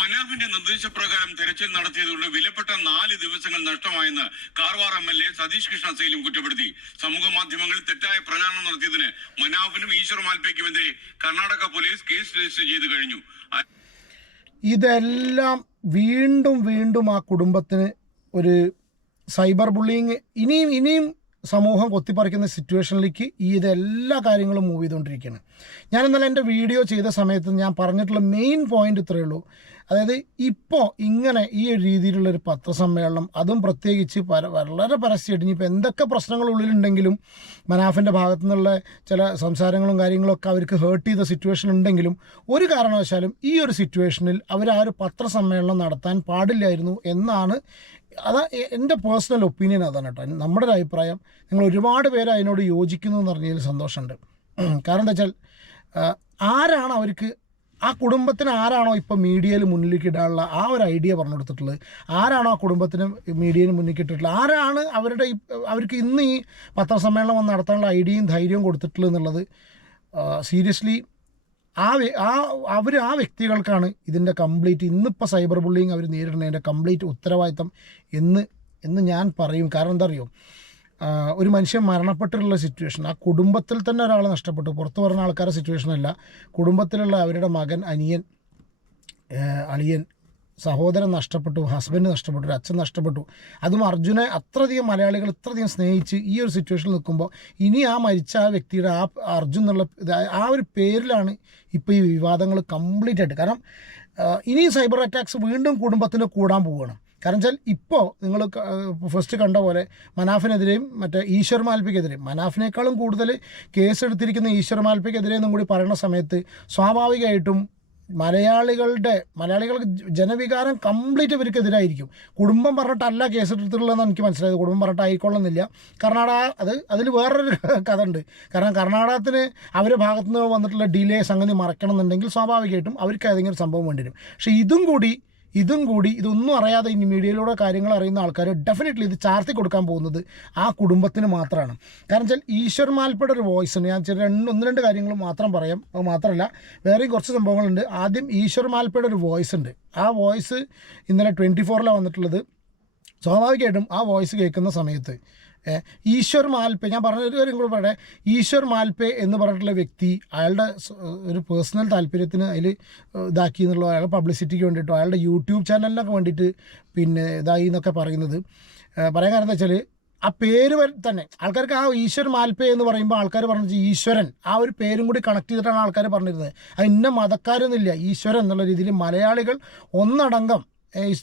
മനാഫിന്റെ നിർദ്ദേശപ്രകാരം തെരച്ചിൽ നടത്തിയതുകൊണ്ട് വിലപ്പെട്ട നാല് ദിവസങ്ങൾ നഷ്ടമായെന്ന് Karwar M L A Satish Krishna സൈലും കുറ്റപ്പെടുത്തി. സമൂഹ മാധ്യമങ്ങളിൽ തെറ്റായ പ്രചാരണം നടത്തിയതിന് മനാഫിനും ഈശ്വർ മാൽപ്പയ്ക്കുമെതിരെ കർണാടക പോലീസ് കേസ് രജിസ്റ്റർ ചെയ്തു കഴിഞ്ഞു. ഇതെല്ലാം വീണ്ടും വീണ്ടും ആ കുടുംബത്തിന് ഒരു സൈബർ ബുള്ളിങ് ഇനിയും ഇനിയും സമൂഹം കൊത്തിപ്പറിക്കുന്ന സിറ്റുവേഷനിലേക്ക് ഈ ഇതെല്ലാ കാര്യങ്ങളും മൂവ് ചെയ്തുകൊണ്ടിരിക്കുകയാണ്. ഞാൻ ഇന്നലെ എന്റെ വീഡിയോ ചെയ്ത സമയത്ത് ഞാൻ പറഞ്ഞിട്ടുള്ള മെയിൻ പോയിന്റ് ഇത്രയേ ഉള്ളൂ. അതായത് ഇപ്പോൾ ഇങ്ങനെ ഈ ഒരു രീതിയിലുള്ളൊരു പത്രസമ്മേളനം അതും പ്രത്യേകിച്ച് പര വളരെ പരസ്യമായിട്ട് ഇനിയിപ്പോൾ എന്തൊക്കെ പ്രശ്നങ്ങൾ ഉള്ളിലുണ്ടെങ്കിലും മനാഫിന്റെ ഭാഗത്തു നിന്നുള്ള ചില സംസാരങ്ങളും കാര്യങ്ങളൊക്കെ അവർക്ക് ഹേർട്ട് ചെയ്ത സിറ്റുവേഷൻ ഉണ്ടെങ്കിലും ഒരു കാരണവശാലും ഈ ഒരു സിറ്റുവേഷനിൽ അവർ ആ ഒരു പത്രസമ്മേളനം നടത്താൻ പാടില്ലായിരുന്നു എന്നാണ് അതാ എന്റെ പേഴ്സണൽ ഒപ്പീനിയൻ അതാണ് കേട്ടോ. നമ്മുടെ ഒരു അഭിപ്രായം നിങ്ങൾ ഒരുപാട് പേര് അതിനോട് യോജിക്കുന്നു എന്ന് പറഞ്ഞതിൽ സന്തോഷമുണ്ട്. കാരണം എന്താ വെച്ചാൽ ആരാണ് അവർക്ക് ആ കുടുംബത്തിന് ആരാണോ ഇപ്പോൾ മീഡിയയിൽ മുന്നിലേക്ക് ഇടാനുള്ള ആ ഒരു ഐഡിയ പറഞ്ഞു കൊടുത്തിട്ടുള്ളത് ആരാണോ ആ കുടുംബത്തിന് മീഡിയയിൽ മുന്നിലേക്ക് ഇട്ടിട്ടുള്ളത് ആരാണ് അവരുടെ അവർക്ക് ഇന്ന് ഈ പത്രസമ്മേളനം വന്ന് നടത്താനുള്ള ഐഡിയയും ധൈര്യവും കൊടുത്തിട്ടുള്ളത് എന്നുള്ളത് സീരിയസ്ലി ആ ആ അവർ ആ വ്യക്തികൾക്കാണ് ഇതിന്റെ കംപ്ലീറ്റ് ഇന്നിപ്പോൾ സൈബർ ബുള്ളിങ് അവർ നേരിടുന്നതിന്റെ കംപ്ലീറ്റ് ഉത്തരവാദിത്തം എന്ന് എന്ന് ഞാൻ പറയും. കാരണം എന്താ അറിയോ? ആ, ഒരു മനുഷ്യൻ മരണപ്പെട്ടിട്ടുള്ള സിറ്റുവേഷൻ ആ കുടുംബത്തിൽ തന്നെ ഒരാൾ നഷ്ടപ്പെട്ടു. പുറത്തു പറഞ്ഞ ആൾക്കാരുടെ സിറ്റുവേഷൻ അല്ല. കുടുംബത്തിലുള്ള അവരുടെ മകൻ അനിയൻ അളിയൻ സഹോദരൻ നഷ്ടപ്പെട്ടു ഹസ്ബൻഡ് നഷ്ടപ്പെട്ടു ഒരു അച്ഛൻ നഷ്ടപ്പെട്ടു. അതും അർജുനെ അത്രയധികം മലയാളികൾ ഇത്രയധികം സ്നേഹിച്ച് ഈ ഒരു സിറ്റുവേഷനിൽ നിൽക്കുമ്പോൾ ഇനി ആ മരിച്ച ആ വ്യക്തിയുടെ ആ അർജുൻ എന്നുള്ള ആ ഒരു പേരിലാണ് ഇപ്പോൾ ഈ വിവാദങ്ങൾ കംപ്ലീറ്റ് ആയിട്ട്. കാരണം ഇനി സൈബർ അറ്റാക്സ് വീണ്ടും കുടുംബത്തിന് കൂടാൻ പോവുകയാണ്. കാരണം വെച്ചാൽ ഇപ്പോൾ നിങ്ങൾ ഫസ്റ്റ് കണ്ട പോലെ മനാഫിനെതിരെയും മറ്റേ ഈശ്വർ മാൽപ്പിക്കെതിരെയും മനാഫിനേക്കാളും കൂടുതൽ കേസെടുത്തിരിക്കുന്ന ഈശ്വർ മാൽപ്പയ്ക്കെതിരെ എന്നും കൂടി പറയുന്ന സമയത്ത് സ്വാഭാവികമായിട്ടും മലയാളികളുടെ മലയാളികൾക്ക് ജനവികാരം കംപ്ലീറ്റ് ഇവർക്കെതിരായിരിക്കും. കുടുംബം പറഞ്ഞിട്ടല്ല കേസ് എടുത്തിട്ടുള്ളതെന്ന് എനിക്ക് മനസ്സിലായത്. കുടുംബം പറഞ്ഞിട്ട് ആയിക്കൊള്ളുന്നില്ല. കർണാടക അത് അതിൽ വേറൊരു കഥ ഉണ്ട് കാരണം കർണാടകത്തിന് അവരുടെ ഭാഗത്തു നിന്ന് വന്നിട്ടുള്ള ഡിലേ സംഗതി മറക്കണം എന്നുണ്ടെങ്കിൽ സ്വാഭാവികമായിട്ടും അവർക്ക് ഏതെങ്കിലും സംഭവം വേണ്ടി വരും പക്ഷേ ഇതും കൂടി ഇതും കൂടി ഇതൊന്നും അറിയാതെ ഇനി മീഡിയയിലൂടെ കാര്യങ്ങൾ അറിയുന്ന ആൾക്കാർ ഡെഫിനറ്റ്ലി ഇത് ചാർത്തി കൊടുക്കാൻ പോകുന്നത് ആ കുടുംബത്തിന് മാത്രമാണ്. കാരണം വെച്ചാൽ ഈശ്വർ മാൽപ്പയുടെ ഒരു വോയിസ് ഉണ്ട് ഞാൻ ചില രണ്ട് ഒന്ന് രണ്ട് കാര്യങ്ങൾ മാത്രം പറയാം. അത് മാത്രമല്ല വേറെയും കുറച്ച് സംഭവങ്ങളുണ്ട്. ആദ്യം ഈശ്വർ മാൽപ്പയുടെ ഒരു വോയിസ് ഉണ്ട്. ആ വോയിസ് ഇന്നലെ ട്വന്റി ഫോറിലാണ് വന്നിട്ടുള്ളത്. സ്വാഭാവികമായിട്ടും ആ വോയിസ് കേൾക്കുന്ന സമയത്ത് ഈശ്വർ മാൽപേ ഞാൻ പറഞ്ഞ ഒരു കാര്യം കൂടെ പറയട്ടെ. ഈശ്വർ മാൽപേ എന്ന് പറഞ്ഞിട്ടുള്ള വ്യക്തി അയാളുടെ ഒരു പേഴ്സണൽ താല്പര്യത്തിന് അതിൽ ഇതാക്കി എന്നുള്ള അയാളുടെ പബ്ലിസിറ്റിക്ക് വേണ്ടിയിട്ടോ അയാളുടെ യൂട്യൂബ് ചാനലിനൊക്കെ വേണ്ടിയിട്ട് പിന്നെ ഇതായി എന്നൊക്കെ പറയുന്നത്. പറയാൻ കാരണം എന്താ വെച്ചാൽ ആ പേര് തന്നെ ആൾക്കാർക്ക് ആ ഈശ്വർ മാൽപേ എന്ന് പറയുമ്പോൾ ആൾക്കാർ പറഞ്ഞത് ഈശ്വരൻ ആ ഒരു പേരും കൂടി കണക്ട് ചെയ്തിട്ടാണ് ആൾക്കാർ പറഞ്ഞിരുന്നത്. അത് ഇന്ന മതക്കാരൊന്നുമില്ല ഈശ്വരൻ എന്നുള്ള രീതിയിൽ മലയാളികൾ ഒന്നടങ്കം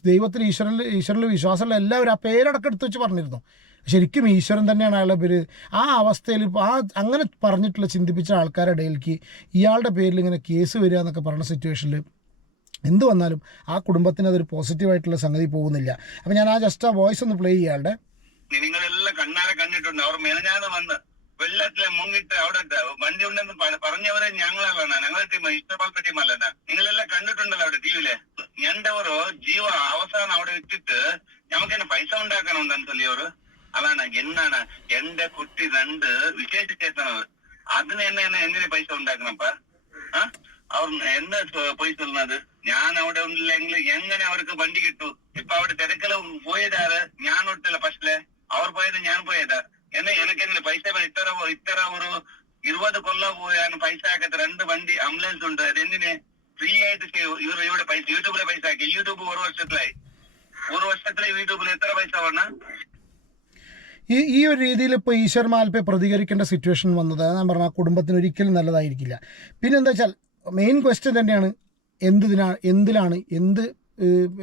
ദൈവത്തിൽ ഈശ്വരനിൽ ഈശ്വരനിൽ വിശ്വാസമുള്ള എല്ലാവരും ആ പേരടക്കം എടുത്ത് വെച്ച് പറഞ്ഞിരുന്നു. ശരിക്കും ഈശ്വരൻ തന്നെയാണ് അയാളുടെ പേര്. ആ അവസ്ഥയിൽ ഇപ്പോൾ ആ അങ്ങനെ പറഞ്ഞിട്ടുള്ള ചിന്തിപ്പിച്ച ആൾക്കാരുടെ ഇടയിലേക്ക് ഇയാളുടെ പേരിൽ ഇങ്ങനെ കേസ് വരിക എന്നൊക്കെ പറഞ്ഞ സിറ്റുവേഷനിൽ എന്ത് വന്നാലും ആ കുടുംബത്തിന് അതൊരു പോസിറ്റീവായിട്ടുള്ള സംഗതി പോകുന്നില്ല. അപ്പം ഞാൻ ആ ജസ്റ്റ് ആ വോയിസ് ഒന്ന് പ്ലേ ചെയ്യാളുടെ നിങ്ങളെല്ലാം കണ്ണാരെ കണ്ടിട്ടുണ്ട്. അവർ വെള്ളത്തിലെ മുങ്ങിട്ട് അവിടെ വണ്ടി ഉണ്ടെന്ന് പറഞ്ഞവരെ ഞങ്ങളാണ് ഞങ്ങളെ ടീം ഇഷ്ടപാൽപ്പെട്ട ടീമല്ല നിങ്ങളെല്ലാം കണ്ടിട്ടുണ്ടല്ലോ അവിടെ ടിവിയിലെ ഞണ്ടവരോ ജീവ അവസാനം അവിടെ നമുക്ക് തന്നെ പൈസ ഉണ്ടാക്കാനുണ്ടെന്ന് ചൊല്ലിയവർ അതാണ് എന്നാണ് എന്റെ കുട്ടി രണ്ട് വിശേഷിച്ചേത്തണത് അതിന് എന്നെ എന്നെ എന്തിനു പൈസ ഉണ്ടാക്കണപ്പ ആ അവർ എന്താ ചോ- പോയി ചൊല്ലുന്നത് ഞാൻ അവിടെ ഉണ്ടില്ലെങ്കിൽ എങ്ങനെ അവർക്ക് വണ്ടി കിട്ടൂ ഇപ്പൊ അവിടെ തിരക്കലും പോയതാറ് ഞാൻ ഒട്ടല്ല പക്ഷേ അവർ പോയത് ഞാൻ പോയതാ എന്നെ എനിക്ക് എന്തിന് പൈസ വേണം? ഇത്ര ഒ- ഇത്ര ഒരു ഇരുപത് കൊല്ലം പോയാണ് പൈസ ആക്കാത്ത രണ്ട് വണ്ടി ആംബുലൻസ് ഉണ്ട് അതെന്തിന് ഫ്രീ ആയിട്ട് ചെയ്യൂ. ഇവർ ഇവിടെ പൈസ യൂട്യൂബിലെ പൈസ ആക്കി യൂട്യൂബ് ഒരു വർഷത്തിലായി ഒരു വർഷത്തിലെ യൂട്യൂബിൽ എത്ര പൈസ വേണം ഈ ഈ ഒരു രീതിയിൽ ഇപ്പോൾ ഈശ്വർ മാൽപ്പെ പ്രതികരിക്കേണ്ട സിറ്റുവേഷൻ വന്നത് ഞാൻ പറഞ്ഞ കുടുംബത്തിന് ഒരിക്കലും നല്ലതായിരിക്കില്ല. പിന്നെ എന്താ വെച്ചാൽ മെയിൻ ക്വസ്റ്റ്യൻ തന്നെയാണ് എന്തിനാണ് എന്തിലാണ് എന്ത്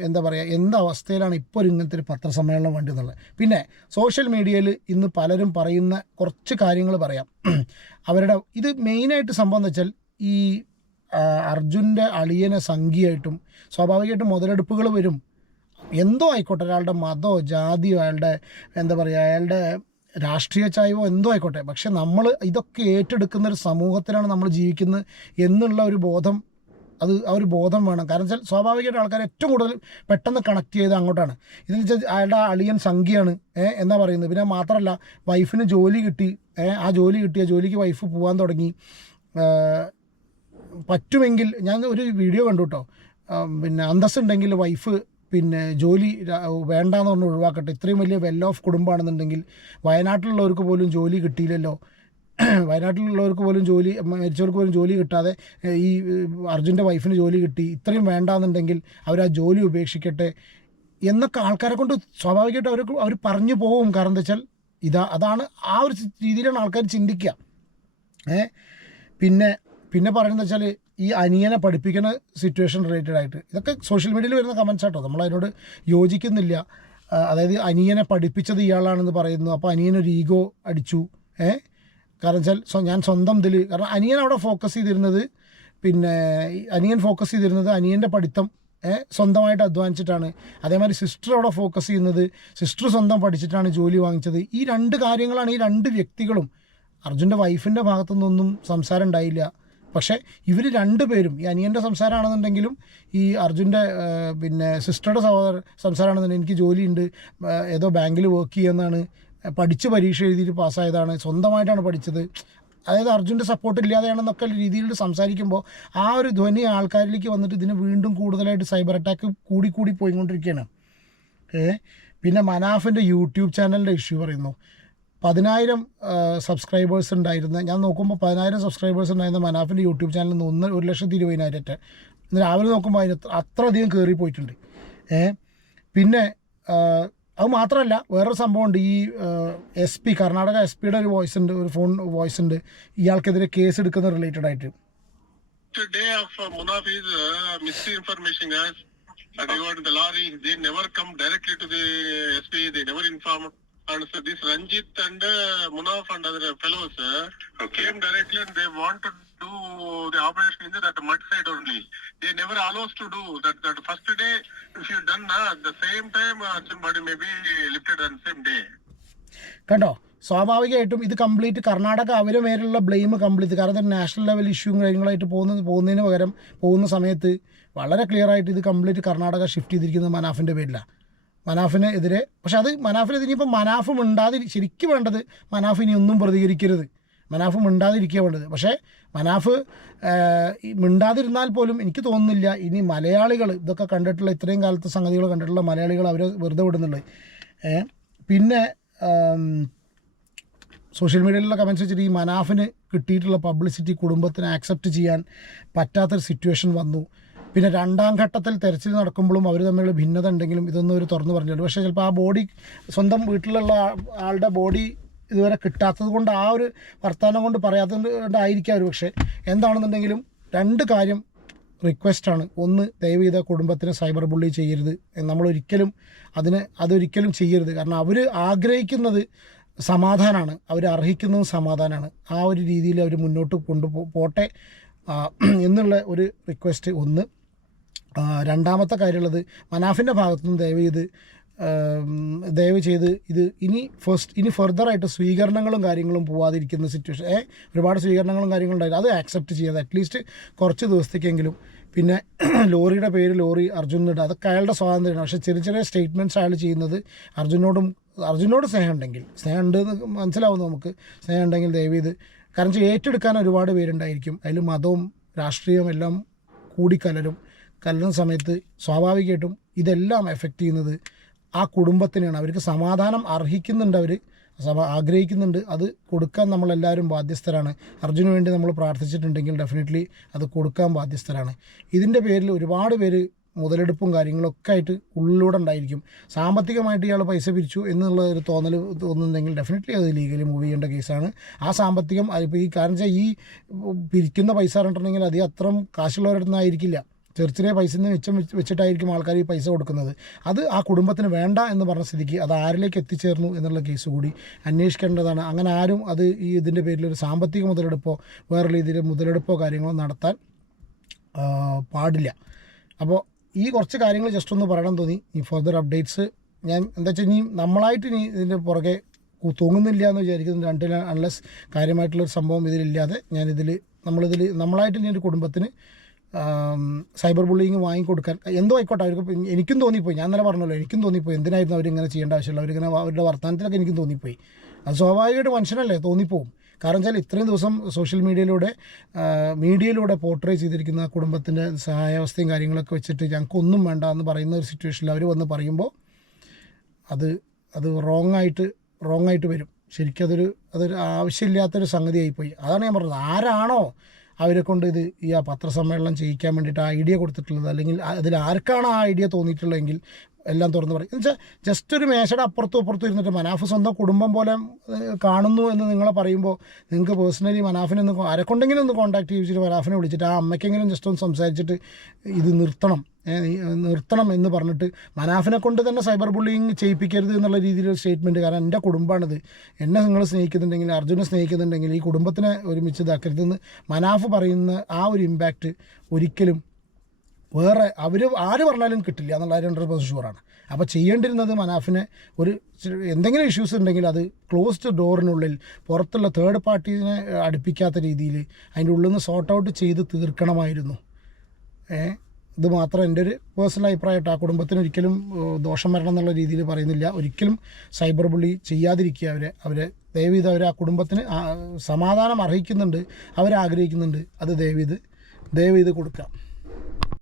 എന്താ പറയുക എന്ത് അവസ്ഥയിലാണ് ഇപ്പോൾ ഇങ്ങനത്തെ ഒരു പത്രസമ്മേളനം വേണ്ടി എന്നുള്ളത് പിന്നെ സോഷ്യൽ മീഡിയയിൽ ഇന്ന് പലരും പറയുന്ന കുറച്ച് കാര്യങ്ങൾ പറയാം. അവരുടെ ഇത് മെയിനായിട്ട് സംഭവം എന്ന് വെച്ചാൽ ഈ അർജുന്റെ അളിയനെ സംഖ്യയായിട്ടും സ്വാഭാവികമായിട്ടും മുതലെടുപ്പുകൾ വരും എന്തോ ആയിക്കോട്ടെ ഒരാളുടെ മതമോ ജാതിയോ അയാളുടെ എന്താ പറയുക അയാളുടെ രാഷ്ട്രീയ ചായവോ എന്തോ ആയിക്കോട്ടെ. പക്ഷെ നമ്മൾ ഇതൊക്കെ ഏറ്റെടുക്കുന്ന ഒരു സമൂഹത്തിലാണ് നമ്മൾ ജീവിക്കുന്നത് എന്നുള്ള ഒരു ബോധം അത് ആ ഒരു ബോധം വേണം. കാരണം വെച്ചാൽ സ്വാഭാവികമായിട്ട് ആൾക്കാർ ഏറ്റവും കൂടുതൽ പെട്ടെന്ന് കണക്ട് ചെയ്ത് അങ്ങോട്ടാണ്. ഇതെന്ന് വെച്ചാൽ അയാളുടെ അളിയൻ സംഖ്യയാണ് എന്നാ പറയുന്നത്. പിന്നെ മാത്രമല്ല വൈഫിന് ജോലി കിട്ടി ആ ജോലി കിട്ടിയ ജോലിക്ക് വൈഫ് പോകാൻ തുടങ്ങി. പറ്റുമെങ്കിൽ ഞാൻ ഒരു വീഡിയോ കണ്ടു കേട്ടോ പിന്നെ അന്തസ്സുണ്ടെങ്കിൽ വൈഫ് പിന്നെ ജോലി വേണ്ടാന്ന് പറഞ്ഞ് ഒഴിവാക്കട്ടെ. ഇത്രയും വലിയ വെൽ ഓഫ് കുടുംബമാണെന്നുണ്ടെങ്കിൽ വയനാട്ടിലുള്ളവർക്ക് പോലും ജോലി കിട്ടിയില്ലല്ലോ. വയനാട്ടിലുള്ളവർക്ക് പോലും ജോലി മരിച്ചവർക്ക് പോലും ജോലി കിട്ടാതെ ഈ അർജുന്റെ വൈഫിന് ജോലി കിട്ടി. ഇത്രയും വേണ്ടാന്നുണ്ടെങ്കിൽ അവർ ആ ജോലി ഉപേക്ഷിക്കട്ടെ എന്നൊക്കെ ആൾക്കാരെ കൊണ്ട് സ്വാഭാവികമായിട്ട് അവർ അവർ പറഞ്ഞു പോകും. കാരണം എന്താ വെച്ചാൽ ഇതാ അതാണ് ആ ഒരു രീതിയിലാണ് ആൾക്കാർ ചിന്തിക്കുക. ഏ? പിന്നെ പിന്നെ പറയുന്നത് വെച്ചാൽ ഈ അനിയനെ പഠിപ്പിക്കുന്ന സിറ്റുവേഷൻ റിലേറ്റഡ് ആയിട്ട്. ഇതൊക്കെ സോഷ്യൽ മീഡിയയിൽ വരുന്ന കമൻസ് ആട്ടോ. നമ്മൾ അതിനോട് യോജിക്കുന്നില്ല അതായത് അനിയനെ പഠിപ്പിച്ചത് ഇയാളാണെന്ന് പറയുന്നു. അപ്പോൾ അനിയനൊരു ഈഗോ അടിച്ചു. ഏ? കാരണം വെച്ചാൽ ഞാൻ സ്വന്തം ഇതിൽ കാരണം അനിയൻ അവിടെ ഫോക്കസ് ചെയ്തിരുന്നത് പിന്നെ അനിയൻ ഫോക്കസ് ചെയ്തിരുന്നത് അനിയന്റെ പഠിത്തം സ്വന്തമായിട്ട് അധ്വാനിച്ചിട്ടാണ്. അതേമാതിരി സിസ്റ്റർ അവിടെ ഫോക്കസ് ചെയ്യുന്നത് സിസ്റ്റർ സ്വന്തം പഠിച്ചിട്ടാണ് ജോലി വാങ്ങിച്ചത്. ഈ രണ്ട് കാര്യങ്ങളാണ് ഈ രണ്ട് വ്യക്തികളും. അർജുന്റെ വൈഫിന്റെ ഭാഗത്തു നിന്നൊന്നും സംസാരം ഉണ്ടായില്ല. പക്ഷേ ഇവർ രണ്ടുപേരും ഈ അനിയന്റെ സംസാരമാണെന്നുണ്ടെങ്കിലും ഈ അർജുന്റെ പിന്നെ സിസ്റ്ററുടെ സഹോദര സംസാരമാണെന്നുണ്ടെങ്കിൽ എനിക്ക് ജോലിയുണ്ട് ഏതോ ബാങ്കിൽ വർക്ക് ചെയ്യുന്നതാണ് പഠിച്ച് പരീക്ഷ എഴുതിയിട്ട് പാസ്സായതാണ് സ്വന്തമായിട്ടാണ് പഠിച്ചത്. അതായത് അർജുന്റെ സപ്പോർട്ട് ഇല്ലാതെയാണെന്നൊക്കെ രീതിയിൽ സംസാരിക്കുമ്പോൾ ആ ഒരു ധ്വനി ആൾക്കാരിലേക്ക് വന്നിട്ട് ഇതിന് വീണ്ടും കൂടുതലായിട്ട് സൈബർ അറ്റാക്ക് കൂടി കൂടി പോയിക്കൊണ്ടിരിക്കുകയാണ്. ഏ? പിന്നെ മനാഫിന്റെ യൂട്യൂബ് ചാനലിന്റെ ഇഷ്യൂ പറയുന്നു. പതിനായിരം സബ്സ്ക്രൈബേഴ്സ് ഉണ്ടായിരുന്ന ഞാൻ നോക്കുമ്പോൾ പതിനായിരം സബ്സ്ക്രൈബേഴ്സ് ഉണ്ടായിരുന്ന മനാഫിന്റെ യൂട്യൂബ് ചാനലിൽ നിന്ന് ഒന്ന് ഒരു ലക്ഷത്തി ഇരുപതിനായിരത്തെ രാവിലെ നോക്കുമ്പോൾ അതിന് അത്ര- അത്രയധികം കയറി പോയിട്ടുണ്ട് പിന്നെ അത് മാത്രമല്ല വേറൊരു സംഭവമുണ്ട് ഈ എസ് പി കർണാടക എസ് പിയുടെ ഒരു വോയിസ് ഉണ്ട് ഒരു ഫോൺ വോയിസ് ഉണ്ട് ഇയാൾക്കെതിരെ കേസ് എടുക്കുന്ന റിലേറ്റഡ് ആയിട്ട് the day of Munaf is misinformation guys. They were in the lorry. They never come directly to the SP. They never inform. And so this Ranjit and uh, Munaf and other fellows uh, okay. came directly and they want to do the operation in the that mud side only. They never allow us to do that. That first day, if you done uh, at the same time, uh, somebody may be lifted on same day. കണ്ടോ സ്വാഭാവികമായിട്ടും ഇത് complete Karnataka അവരെ മേലുള്ള blame complete കാരണം national level issue കാര്യങ്ങളായിട്ട് പോകുന്ന പോകുന്നതിന് പകരം പോകുന്ന സമയത്ത് വളരെ ക്ലിയർ ആയിട്ട് ഇത് കംപ്ലീറ്റ് കർണാടക ഷിഫ്റ്റ് ചെയ്തിരിക്കുന്നത് മനാഫിന്റെ പേരിലാണ് മനാഫിന് എതിരെ. പക്ഷെ അത് മനാഫിനെതിരെ ഇനിയിപ്പോൾ മനാഫ് മിണ്ടാതി ശരിക്കും വേണ്ടത് മനാഫ് ഇനി ഒന്നും പ്രതികരിക്കരുത്. മനാഫ് മിണ്ടാതിരിക്കുക വേണ്ടത്. പക്ഷേ മനാഫ് മിണ്ടാതിരുന്നാൽ പോലും എനിക്ക് തോന്നുന്നില്ല ഇനി മലയാളികൾ ഇതൊക്കെ കണ്ടിട്ടുള്ള ഇത്രയും കാലത്തെ സംഗതികൾ കണ്ടിട്ടുള്ള മലയാളികൾ അവരെ വെറുതെ വിടുന്നുള്ളത് പിന്നെ സോഷ്യൽ മീഡിയയിലുള്ള കമൻസ് വെച്ചിട്ട് ഈ മനാഫിന് കിട്ടിയിട്ടുള്ള പബ്ലിസിറ്റി കുടുംബത്തിന് ആക്സെപ്റ്റ് ചെയ്യാൻ പറ്റാത്തൊരു സിറ്റുവേഷൻ വന്നു. പിന്നെ രണ്ടാം ഘട്ടത്തിൽ തെരച്ചിൽ നടക്കുമ്പോഴും അവർ തമ്മിലുള്ള ഭിന്നത ഉണ്ടെങ്കിലും ഇതൊന്നും അവർ തുറന്നു പറഞ്ഞില്ല പക്ഷേ ചിലപ്പോൾ ആ ബോഡി സ്വന്തം വീട്ടിലുള്ള ആളുടെ ബോഡി ഇതുവരെ കിട്ടാത്തത് കൊണ്ട് ആ ഒരു വർത്തമാനം കൊണ്ട് പറയാത്തത് കൊണ്ടായിരിക്കാം ഒരു പക്ഷേ എന്താണെന്നുണ്ടെങ്കിലും രണ്ട് കാര്യം റിക്വസ്റ്റാണ്. ഒന്ന് ദയവ് ചെയ്ത കുടുംബത്തിന് സൈബർ ബുള്ളി ചെയ്യരുത്. നമ്മളൊരിക്കലും അതിന് അതൊരിക്കലും ചെയ്യരുത്. കാരണം അവർ ആഗ്രഹിക്കുന്നത് സമാധാനമാണ് അവർ അർഹിക്കുന്നതും സമാധാനമാണ് ആ ഒരു രീതിയിൽ അവർ മുന്നോട്ട് കൊണ്ടുപോ പോട്ടെ. എന്നുള്ള ഒരു റിക്വസ്റ്റ്. ഒന്ന് രണ്ടാമത്തെ കാര്യമുള്ളത് മനാഫിന്റെ ഭാഗത്തു നിന്ന് ദയവ് ചെയ്ത് ദയവ് ചെയ്ത് ഇത് ഇനി ഫസ്റ്റ് ഇനി ഫെർദറായിട്ട് സ്വീകരണങ്ങളും കാര്യങ്ങളും പോവാതിരിക്കുന്ന സിറ്റുവേഷൻ ഏ ഒരുപാട് സ്വീകരണങ്ങളും കാര്യങ്ങളും ഉണ്ടായിരുന്നു അത് ആക്സെപ്റ്റ് ചെയ്യാതെ അറ്റ്ലീസ്റ്റ് കുറച്ച് ദിവസത്തേക്കെങ്കിലും. പിന്നെ ലോറിയുടെ പേര് ലോറി അർജുനുണ്ട് അതൊക്കെ അയാളുടെ സ്വാതന്ത്ര്യമാണ്. പക്ഷേ ചെറിയ ചെറിയ സ്റ്റേറ്റ്മെന്റ്സ് അയാൾ ചെയ്യുന്നത് അർജുനോടും അർജുനോട് സ്നേഹമുണ്ടെങ്കിൽ സ്നേഹമുണ്ടെന്ന് സ്നേഹം ഉണ്ട് എന്ന് മനസ്സിലാവും നമുക്ക്. സ്നേഹമുണ്ടെങ്കിൽ ദയവ് ചെയ്ത് കാരണം ഏറ്റെടുക്കാൻ ഒരുപാട് പേരുണ്ടായിരിക്കും. അതിൽ മതവും രാഷ്ട്രീയവും എല്ലാം കൂടിക്കലരും. കലരുന്ന സമയത്ത് സ്വാഭാവികമായിട്ടും ഇതെല്ലാം എഫക്റ്റ് ചെയ്യുന്നത് ആ കുടുംബത്തിനെയാണ്. അവർക്ക് സമാധാനം അർഹിക്കുന്നുണ്ട് അവർ ആഗ്രഹിക്കുന്നുണ്ട് അത് കൊടുക്കാൻ നമ്മളെല്ലാവരും ബാധ്യസ്ഥരാണ്. അർജുന് വേണ്ടി നമ്മൾ പ്രാർത്ഥിച്ചിട്ടുണ്ടെങ്കിൽ ഡെഫിനറ്റ്ലി അത് കൊടുക്കാൻ ബാധ്യസ്ഥരാണ്. ഇതിന്റെ പേരിൽ ഒരുപാട് പേര് മുതലെടുപ്പും കാര്യങ്ങളൊക്കെ ആയിട്ട് ഉള്ളിലൂടെ ഉണ്ടായിരിക്കും. സാമ്പത്തികമായിട്ട് ഇയാൾ പൈസ പിരിച്ചു എന്നുള്ള ഒരു തോന്നൽ തോന്നുന്നുണ്ടെങ്കിൽ ഡെഫിനറ്റ്ലി അത് ലീഗലി മൂവ് ചെയ്യേണ്ട കേസാണ്. ആ സാമ്പത്തികം ഇപ്പോൾ ഈ കാരണം വെച്ചാൽ ഈ പിരിക്കുന്ന പൈസ പറഞ്ഞിട്ടുണ്ടെങ്കിൽ അത് അത്രയും കാശുള്ളവരുടെ അടുത്ത് ചെറിയ പൈസ നിന്ന് മിച്ചം വെച്ചിട്ടായിരിക്കും ആൾക്കാർ ഈ പൈസ കൊടുക്കുന്നത്. അത് ആ കുടുംബത്തിന് വേണ്ട എന്ന് പറഞ്ഞ സ്ഥിതിക്ക് അത് ആരിലേക്ക് എത്തിച്ചേർന്നു എന്നുള്ള കേസ് കൂടി അന്വേഷിക്കേണ്ടതാണ്. അങ്ങനെ ആരും അത് ഈ ഇതിന്റെ പേരിൽ ഒരു സാമ്പത്തിക മുതലെടുപ്പോ വേറെ രീതിയിൽ മുതലെടുപ്പോ കാര്യങ്ങളോ നടത്താൻ പാടില്ല. അപ്പോൾ ഈ കുറച്ച് കാര്യങ്ങൾ ജസ്റ്റ് ഒന്ന് പറയണം തോന്നി. ഈ ഫർദർ അപ്ഡേറ്റ്സ് ഞാൻ എന്താ വെച്ചാൽ ഇനി നമ്മളായിട്ട് ഇനി ഇതിന്റെ പുറകെ തൂങ്ങുന്നില്ല എന്ന് വിചാരിക്കുന്നു രണ്ട് അൺലെസ് കാര്യമായിട്ടുള്ളൊരു സംഭവം ഇതിലില്ലാതെ ഞാനിതിൽ നമ്മളിതിൽ നമ്മളായിട്ട് ഇനി ഒരു കുടുംബത്തിന് സൈബർ ബുള്ളിങ് വാങ്ങിക്കൊടുക്കാൻ എന്തോ ആയിക്കോട്ടെ അവർക്ക് എനിക്കും തോന്നിപ്പോയി. ഞാൻ തന്നെ പറഞ്ഞല്ലോ എനിക്കും തോന്നിപ്പോയി. എന്തിനായിരുന്നു അവരിങ്ങനെ ചെയ്യേണ്ട ആവശ്യമില്ല? അവരിങ്ങനെ അവരുടെ വർത്തമാനത്തിലൊക്കെ എനിക്കും തോന്നിപ്പോയി. അത് സ്വാഭാവികമായിട്ട് മനുഷ്യനല്ലേ തോന്നിപ്പോവും. കാരണം വെച്ചാൽ ഇത്രയും ദിവസം സോഷ്യൽ മീഡിയയിലൂടെ മീഡിയയിലൂടെ പോർട്രേ ചെയ്തിരിക്കുന്ന കുടുംബത്തിന്റെ സഹായാവസ്ഥയും കാര്യങ്ങളൊക്കെ വെച്ചിട്ട് ഞങ്ങൾക്കൊന്നും വേണ്ട എന്ന് പറയുന്ന ഒരു സിറ്റുവേഷനിൽ അവർ വന്ന് പറയുമ്പോൾ അത് അത് റോങ് ആയിട്ട് റോങ് ആയിട്ട് വരും. ശരിക്കും അതൊരു അതൊരു ആവശ്യമില്ലാത്തൊരു സംഗതിയായിപ്പോയി. അതാണ് ഞാൻ പറഞ്ഞത്. ആരാണോ അവരെ കൊണ്ട് ഇത് ഈ ആ പത്രസമ്മേളനം ചെയ്യിക്കാൻ വേണ്ടിയിട്ട് ആ ഐഡിയ കൊടുത്തിട്ടുള്ളത് അല്ലെങ്കിൽ അതിൽ ആർക്കാണ് ആ ഐഡിയ തോന്നിയിട്ടുള്ളതെങ്കിൽ എല്ലാം തുറന്ന് പറയും. എന്നുവെച്ചാൽ ജസ്റ്റ് ഒരു മേശയുടെ അപ്പുറത്തും അപ്പുറത്തും ഇരുന്നിട്ട് മനാഫ് സ്വന്തം കുടുംബം പോലെ കാണുന്നു എന്ന് നിങ്ങളെ പറയുമ്പോൾ നിങ്ങൾക്ക് പേഴ്സണലി മനാഫിനെ ഒന്ന് ആരെക്കൊണ്ടെങ്കിലും ഒന്ന് കോൺടാക്ട് ചെയ്യിച്ചിട്ട് മനാഫിനെ വിളിച്ചിട്ട് ആ അമ്മയ്ക്കെങ്കിലും ജസ്റ്റ് ഒന്ന് സംസാരിച്ചിട്ട് ഇത് നിർത്തണം. നിർത്തണം എന്ന് പറഞ്ഞിട്ട് മനാഫിനെ കൊണ്ട് തന്നെ സൈബർ ബുള്ളിങ് ചെയ്യിപ്പിക്കരുത് എന്നുള്ള രീതിയിലൊരു സ്റ്റേറ്റ്മെന്റ് കാരണം എന്റെ കുടുംബമാണിത് എന്നെ നിങ്ങൾ സ്നേഹിക്കുന്നുണ്ടെങ്കിൽ അർജുനെ സ്നേഹിക്കുന്നുണ്ടെങ്കിൽ ഈ കുടുംബത്തിനെ ഒരുമിച്ച് ഇതാക്കരുതെന്ന് മനാഫ് പറയുന്ന ആ ഒരു ഇമ്പാക്റ്റ് ഒരിക്കലും വേറെ അവർ ആര് പറഞ്ഞാലും കിട്ടില്ല എന്നുള്ള ഹൺഡ്രഡ് പെർസെന്റ് ഷുവറാണ് അപ്പോൾ ചെയ്യേണ്ടിരുന്നത് മനാഫിനെ ഒരു എന്തെങ്കിലും ഇഷ്യൂസ് ഉണ്ടെങ്കിൽ അത് ക്ലോസ്ഡ് ഡോറിനുള്ളിൽ പുറത്തുള്ള തേർഡ് പാർട്ടീനെ അടുപ്പിക്കാത്ത രീതിയിൽ അതിന്റെ ഉള്ളിൽ നിന്ന് സോർട്ട് ഔട്ട് ചെയ്ത് തീർക്കണമായിരുന്നു. ഇത് മാത്രം എന്റെ ഒരു പേഴ്സണൽ അഭിപ്രായമായിട്ട് ആ കുടുംബത്തിന് ഒരിക്കലും ദോഷം വരണം എന്നുള്ള രീതിയിൽ പറയുന്നില്ല. ഒരിക്കലും സൈബർ ബുള്ളി ചെയ്യാതിരിക്കുക അവരെ. അവരെ ദയവീത് അവർ ആ കുടുംബത്തിന് സമാധാനം അർഹിക്കുന്നുണ്ട്. അവരാഗ്രഹിക്കുന്നുണ്ട്. അത് ദയവീത് ദയവീത് കൊടുക്കാം.